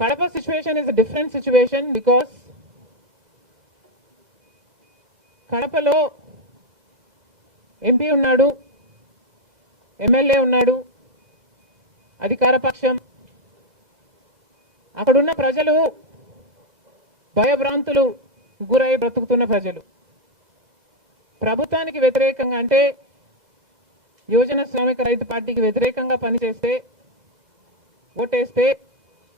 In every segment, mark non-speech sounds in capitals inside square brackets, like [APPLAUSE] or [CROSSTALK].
Kadapa situation is a different situation because కడపలో MP ఉన్నాడు MLA ఉన్నాడు అధికార పక్షం. అక్కడున్న ప్రజలు భయభ్రాంతులు గురై బ్రతుకుతున్న ప్రజలు. ప్రభుత్వానికి వ్యతిరేకంగా అంటే యువజన శ్రామిక రైతు పార్టీకి వ్యతిరేకంగా పనిచేస్తే ఓటేస్తే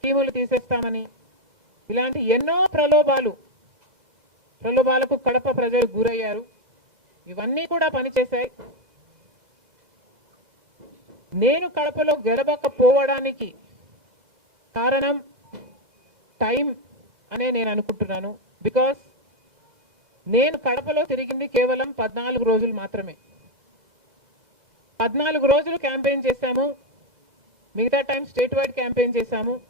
స్కీములు తీసేస్తామని. ఇలాంటి ఎన్నో ప్రలోభాలు ప్రలోభాలకు కడప ప్రజలు గురయ్యారు. ఇవన్నీ కూడా పనిచేశాయి. నేను కడపలో గెలవకపోవడానికి కారణం టైం అనే నేను అనుకుంటున్నాను. బికాస్ నేను కడపలో తిరిగింది కేవలం పద్నాలుగు రోజులు మాత్రమే. పద్నాలుగు రోజులు క్యాంపెయిన్ చేశాము. మిగతా టైం స్టేట్ వైడ్ క్యాంపెయిన్ చేశాము.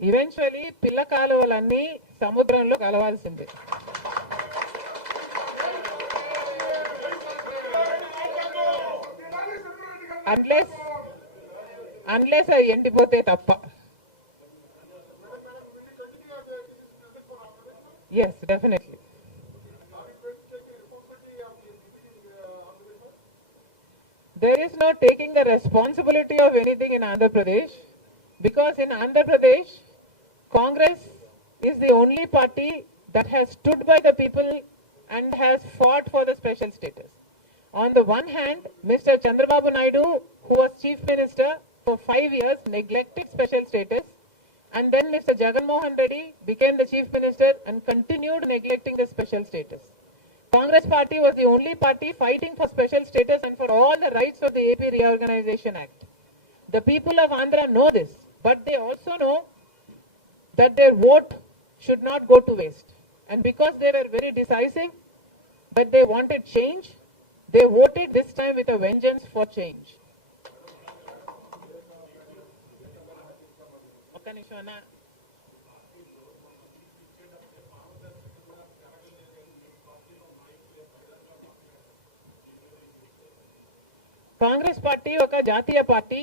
ఈవెన్చువలీ పిల్ల కాలువలన్నీ సముద్రంలో కలవాల్సిందే అన్లెస్ అన్లెస్ అవి ఎండిపోతే తప్ప yes definitely there is no taking the responsibility of anything in Andhra Pradesh because in Andhra Pradesh, Congress is the only party that has stood by the people and has fought for the special status. On the one hand, Mr. Chandrababu Naidu, who was chief minister for five years, neglected special status, and then Mr. Jagan Mohan Reddy became the chief minister and continued neglecting the special status. Congress party was the only party fighting for special status and for all the rights of the AP Reorganization Act. The people of Andhra know this, but they also know that their vote should not go to waste. And because they were very decisive, but they wanted change, they voted this time with a vengeance for change. ఒక్క నిమిషం అన్న. Congress party ఒక జాతీయ party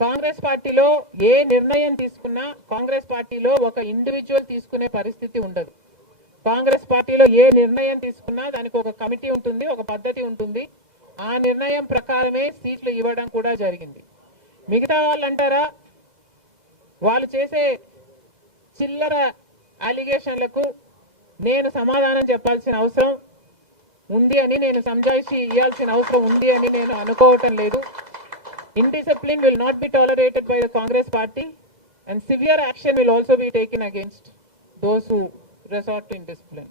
Congress పార్టీలో ఏ నిర్ణయం తీసుకున్నా కాంగ్రెస్ పార్టీలో ఒక ఇండివిజువల్ తీసుకునే పరిస్థితి ఉండదు. కాంగ్రెస్ పార్టీలో ఏ నిర్ణయం తీసుకున్నా దానికి ఒక కమిటీ ఉంటుంది ఒక పద్ధతి ఉంటుంది. ఆ నిర్ణయం ప్రకారమే సీట్లు ఇవ్వడం కూడా జరిగింది. మిగతా వాళ్ళు అంటారా వాళ్ళు చేసే చిల్లర అలిగేషన్లకు నేను సమాధానం చెప్పాల్సిన అవసరం ఉంది అని నేను సంజాయిషి ఇవ్వాల్సిన అవసరం ఉంది అని నేను అనుకోవటం లేదు. Indiscipline will not be tolerated by the Congress party and severe action will also be taken against those who resort to indiscipline.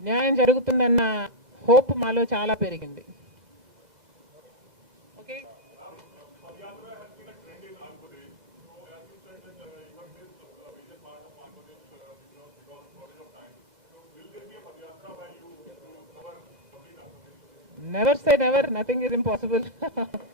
న్యాయం జరుగుతుందన్న హోప్ మాలో చాలా పెరిగింది Never say never, nothing is impossible. [LAUGHS]